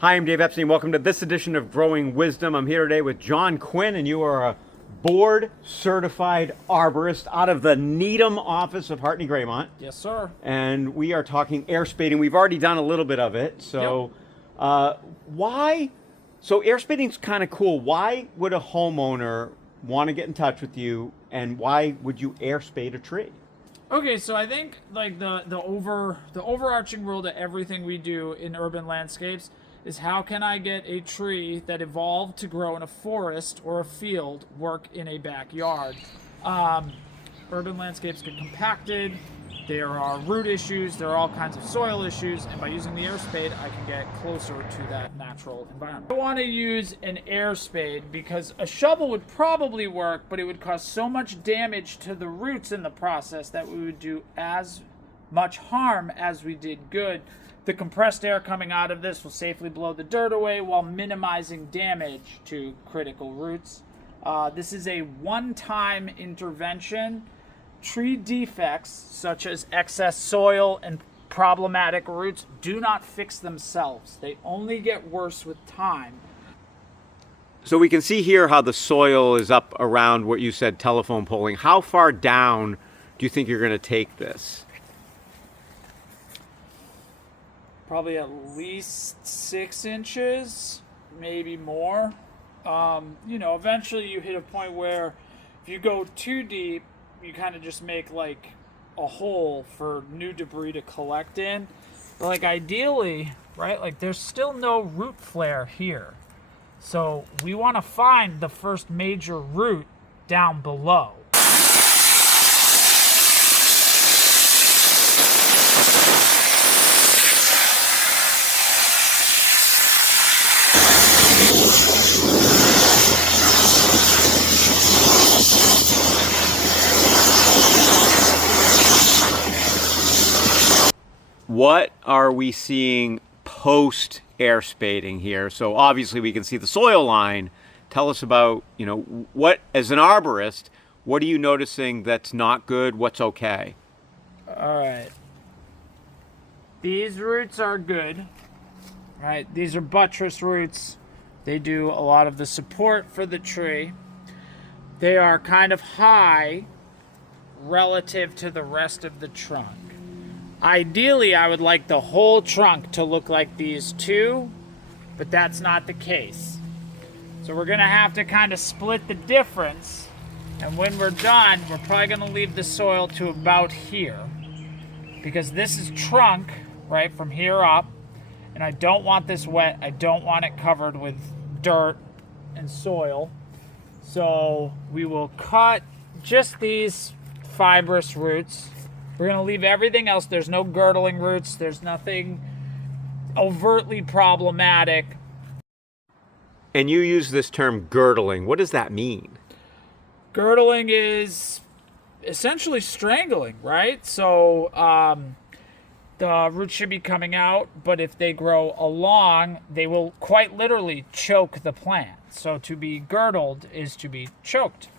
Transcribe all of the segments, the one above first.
Hi, I'm Dave Epstein. Welcome to this edition of Growing Wisdom. I'm here today with John Quinn, and you are a board-certified arborist out of the Needham office of Hartney Graymont. Yes, sir. And we are talking air spading. We've already done a little bit of it. So why? So air spading's kind of cool. Why would a homeowner want to get in touch with you, and why would you air spade a tree? Okay, so I think like the overarching rule to everything we do in urban landscapes is how can I get a tree that evolved to grow in a forest or a field work in a backyard? Urban landscapes get compacted. There are root issues. There are all kinds of soil issues, and by using the air spade, I can get closer to that natural environment. I want to use an air spade because a shovel would probably work, but it would cause so much damage to the roots in the process that we would do as much harm as we did good. The compressed air coming out of this will safely blow the dirt away while minimizing damage to critical roots. This is a one-time intervention. Tree defects, such as excess soil and problematic roots, do not fix themselves. They only get worse with time. So we can see here how the soil is up around what you said, telephone poling. How far down do you think you're going to take this? Probably at least 6 inches, maybe more. Eventually you hit a point where if you go too deep, you kind of just make like a hole for new debris to collect in. But like ideally, right, like there's still no root flare here. So we want to find the first major root down below. What are we seeing post air spading here? So obviously we can see the soil line. Tell us about, what, as an arborist, what are you noticing that's not good? What's okay? All right. These roots are good, right? These are buttress roots. They do a lot of the support for the tree. They are kind of high relative to the rest of the trunk. Ideally, I would like the whole trunk to look like these two, but that's not the case. So we're gonna have to kind of split the difference, and when we're done, we're probably gonna leave the soil to about here, because this is trunk, right, from here up, and I don't want this wet. I don't want it covered with dirt and soil. So we will cut just these fibrous roots. We're going to leave everything else. There's no girdling roots. There's nothing overtly problematic. And you use this term girdling. What does that mean? Girdling is essentially strangling, right? So the roots should be coming out, but if they grow along, they will quite literally choke the plant. So to be girdled is to be choked.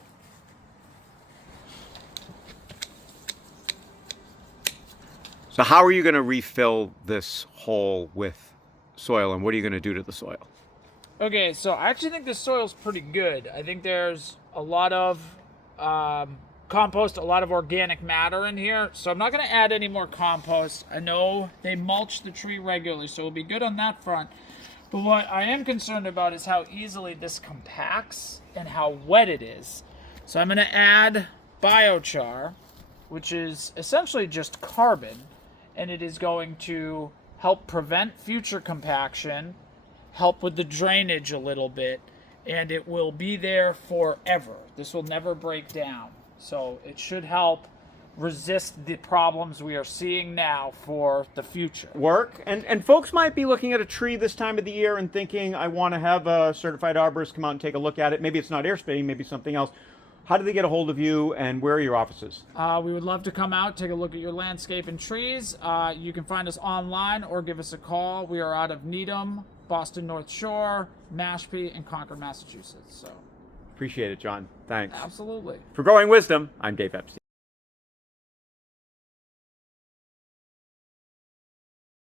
So how are you going to refill this hole with soil, and what are you going to do to the soil? Okay, so I actually think the soil's pretty good. I think there's a lot of compost, a lot of organic matter in here. So I'm not going to add any more compost. I know they mulch the tree regularly, so we'll be good on that front. But what I am concerned about is how easily this compacts and how wet it is. So I'm going to add biochar, which is essentially just carbon. And it is going to help prevent future compaction, help with the drainage a little bit, and it will be there forever. This will never break down. So it should help resist the problems we are seeing now for the future. Work. And folks might be looking at a tree this time of the year and thinking, I want to have a certified arborist come out and take a look at it. Maybe it's not air spading, maybe something else. How do they get a hold of you, and where are your offices? We would love to come out, take a look at your landscape and trees. You can find us online or give us a call. We are out of Needham, Boston North Shore, Mashpee, and Concord, Massachusetts. So Appreciate it, John. Thanks. absolutely. For Growing Wisdom, I'm Dave Epstein.